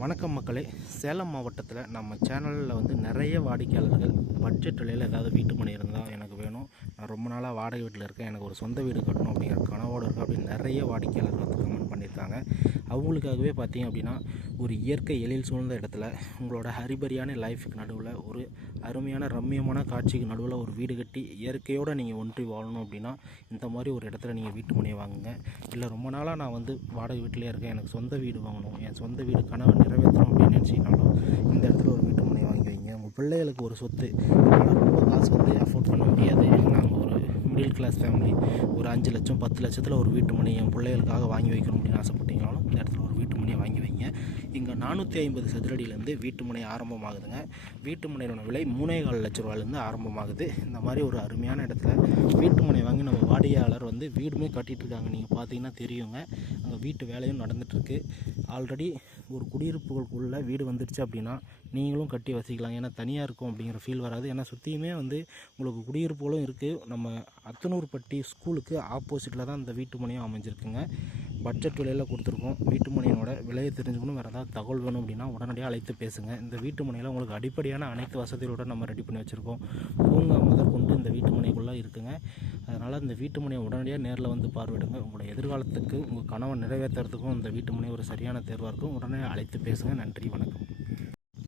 வணக்கம் மக்களே. சேலம் மாவட்டத்தில் நம்ம சேனலில் வந்து நிறைய வாடிக்கையாளர்கள் பட்ஜெட் விலையில் ஏதாவது வீட்டு மணி இருந்தால் எனக்கு வேணும். நான் ரொம்ப நாளாக வாடகை வீட்டில் இருக்கேன். எனக்கு ஒரு சொந்த வீடு கட்டணும் அப்படிங்கிற கனவோடு இருக்கேன் அப்படின்னு நிறைய வாடிக்கையாளர்கள் வந்துருக்காங்க. இருக்காங்க அவங்களுக்காகவே பார்த்தீங்க அப்படின்னா ஒரு இயற்கை எழில் சூழ்ந்த இடத்துல உங்களோட ஹரிபரியான லைஃபுக்கு நடுவில் ஒரு அருமையான ரம்மியமான காட்சிக்கு நடுவில் ஒரு வீடு கட்டி இயற்கையோடு நீங்கள் ஒன்றி வாழணும் அப்படின்னா இந்த மாதிரி ஒரு இடத்துல நீங்கள் வீட்டு மனையை வாங்குங்க. இல்லை ரொம்ப நாளாக நான் வந்து வாடகை வீட்டிலே இருக்கேன் எனக்கு சொந்த வீடு வாங்கணும் என் சொந்த வீடு கனவை நிறைவேற்றணும் அப்படின்னு நினச்சிங்கனாலும் இந்த இடத்துல ஒரு வீட்டு மனை வாங்கி வைங்க. உங்கள் பிள்ளைகளுக்கு ஒரு சொத்து என்னால் ரொம்ப காசு வந்து அஃபோர்ட் பண்ண முடியாது. மிடில் கிளாஸ் ஃபேமிலி ஒரு அஞ்சு லட்சம் பத்து லட்சத்தில் ஒரு வீட்டு மனை என் பிள்ளைகளுக்காக வாங்கி வைக்கணும் அப்படின்னு ஆசைப்பட்டீங்களா இந்த இடத்துல ஒரு வீட்டு மனையை வாங்கி வைங்க இங்கே நானூற்றி ஐம்பது சதுரடியிலேருந்து வீட்டு முனை ஆரம்பமாகுதுங்க. வீட்டு மனையோட விலை மூணே கால் லட்ச ரூபாயிலேருந்து ஆரம்பமாகுது. இந்த மாதிரி ஒரு அருமையான இடத்துல வீட்டு முனை வாங்கி நம்ம வாடிக்கையாளர் வந்து வீடுமே கட்டிகிட்ருக்காங்க நீங்கள் பார்த்தீங்கன்னா தெரியுங்க. அங்கே வீட்டு வேலையும் நடந்துகிட்ருக்கு ஆல்ரெடி ஒரு குடியிருப்புகளுக்குள்ள வீடு வந்துடுச்சு அப்படின்னா நீங்களும் கட்டி வசிக்கலாம். ஏன்னா தனியாக இருக்கும் அப்படிங்கிற ஃபீல் வராது. ஏன்னா சுற்றியுமே வந்து உங்களுக்கு குடியிருப்புகளும் இருக்குது நம்ம அத்தனூர்பட்டி ஸ்கூலுக்கு ஆப்போசிட்டில் தான் இந்த வீட்டு முனையும் அமைஞ்சிருக்குங்க. பட்ஜெட் விலையில் கொடுத்துருக்கோம். வீட்டு மனையினோட விலையை தெரிஞ்சுக்கணும். வேறு ஏதாவது தகவல் வேணும் அப்படின்னா உடனடியாக அழைத்து பேசுங்கள் இந்த வீட்டு மனையில் உங்களுக்கு அடிப்படையான அனைத்து வசதிகளோட நம்ம ரெடி பண்ணி வச்சுருக்கோம். பூங்கா முதற்கொண்டு இந்த வீட்டு மனைக்குள்ளே இருக்குங்க. அதனால் இந்த வீட்டு மனையை உடனடியாக நேரில் வந்து பார்வையிடுங்க. உங்களோட எதிர்காலத்துக்கு உங்கள் கனவை நிறைவேற்றுறதுக்கும் இந்த வீட்டு மனை ஒரு சரியான தேர்வாக இருக்கும். உடனே அழைத்து பேசுங்கள் நன்றி வணக்கம்.